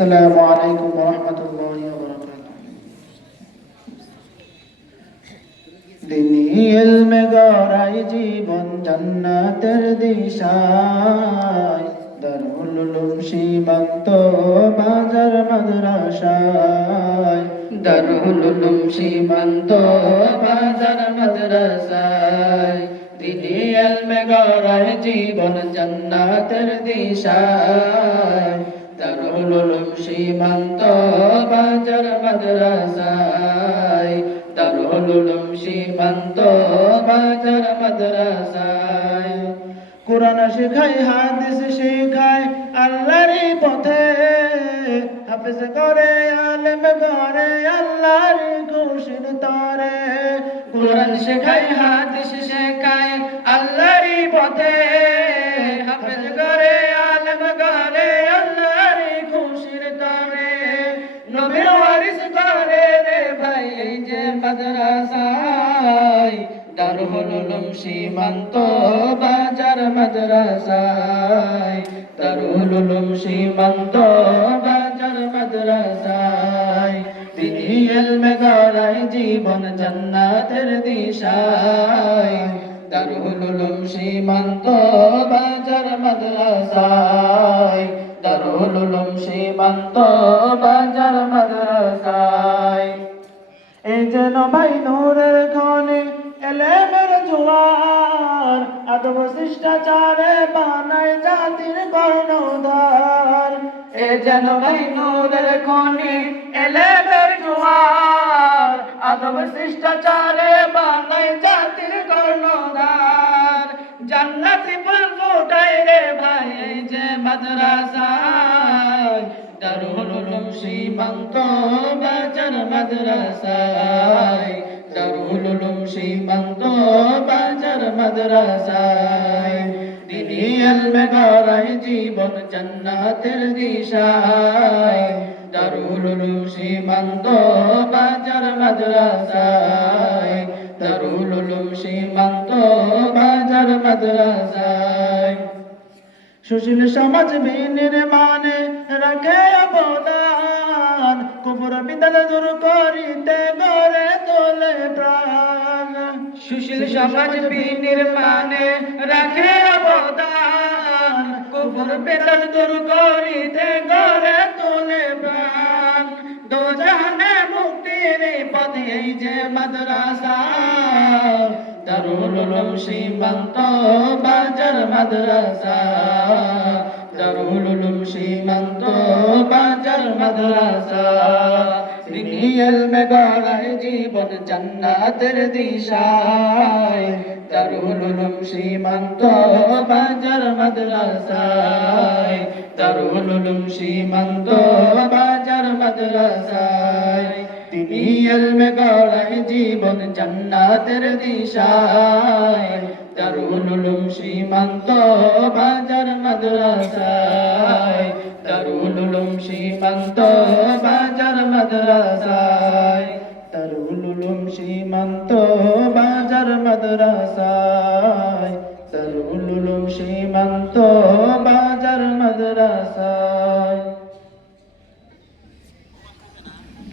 আসসালামু আলাইকুম ওয়া রাহমাতুল্লাহি ওয়া বারাকাতুহু। দিনী ইলমে গড়াই জীবন জান্নাতের দিশায়, দারুল উলুম সীমান্ত বাজার মাদ্রাসায়, দারুল উলুম সীমান্ত বাজার মাদ্রাসায়। দিনী ইলমে গড়াই জীবন জান্নাতের দিশায়, দারুল উলুম সীমান্ত বাজার মাদ্রাসায়, দারুল উলুম সীমান্ত বাজার মাদ্রাসায়। কুরআন শেখায় হাদিস শেখায় আল্লাহর পথে, হাফেজ করে আলেম করে আল্লাহর খুশির তরে। কুরআন শেখায় হাদিস শেখায় আল্লাহর পথে, হাফেজ করে আলেম করে আল্লাহর খুশির তরে। নবীর ওয়ারিস করে রে ভাই এই যে মাদ্রাসায়, দারুল উলুম সীমান্ত বাজার মাদ্রাসায়, দারুল উলুম সীমান্ত বাজার মাদ্রাসায়। দিনী ইলমে গড়াই জীবন জান্নাতের দিশায়, দারুল উলুম সীমান্ত বাজার মাদ্রাসায়, দারুল উলুম সীমান্ত বাজার মাদ্রাসায়। এই যেন ভাই নূরের খনি এলেমের জোয়ার, আদব শিষ্টাচারে বানায় জাতির কর্ণধার। এ যেন ভাই নূরের খনি এলেমের জোয়ার, আদব শিষ্টাচারে বানায় জাতির কর্ণধার। জান্নাতি ফুল ফোটায় রে ভাই এই যে মাদ্রাসায়, দারুল উলুম সীমান্ত বাজার মাদ্রাসায়, দারুল উলুম সীমান্ত বাজার মাদ্রাসায়। দিনী ইলমে গড়াই জীবন জান্নাতের দিশায়, দারুল উলুম সীমান্ত বাজার মাদ্রাসায়, দারুল উলুম সীমান্ত বাজার মাদ্রাসায়। সুশীল সমাজ বিনির্মাণে রাখে অবদান, কুফর বিদাত দূর করিতে গড়ে তোলে প্রাণ। সুশীল সমাজ বিনির্মাণে রাখে অবদান, কুফর বিদাত দূর করিতে গড়ে তোলে প্রাণ। দোজাহানে মুক্তির পথে এই যে মাদ্রাসা, দারুল উলুম সীমান্ত বাজার মাদ্রাসা, দারুল উলুম সীমান্ত বাজার মাদ্রাসা। দিনী ইলমে গড়াই জীবন জান্নাতের দিশায়, দারুল উলুম সীমান্ত বাজার মাদ্রাসায়, দারুল উলুম সীমান্ত বাজার মাদ্রাসায়। দিনী ইলমে গড়াই জীবন জান্নাতের দিশায়, দারুল উলুম সীমান্ত বাজার মাদ্রাসায়, দারুল উলুম সীমান্ত বাজার মাদ্রাসায়, দারুল উলুম সীমান্ত বাজার মাদ্রাসায়।